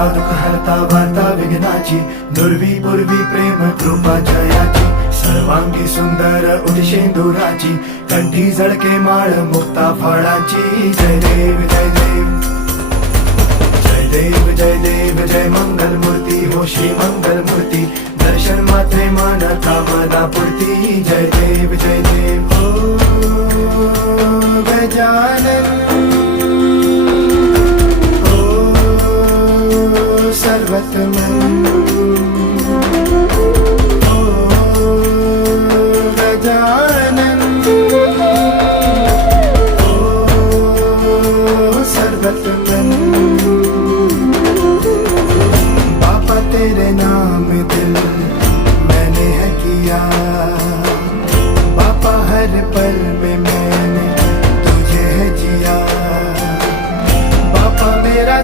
हरता दुःख हरता वार्ता विघ्नाची, दुर्वी पूर्वी प्रेम कृपा जयाची, सर्वांगी सुंदर उदिशेंदुराची, कंठी झळके माळ मुक्ता फळाची. जय देव जय देव जय देव जय देव जय मंगल मूर्ती हो श्री मंगल मूर्ती, दर्शन मात्रे मन कामना पूर्ती. जय देव जय देव हो गजानन हो सर्वतमन.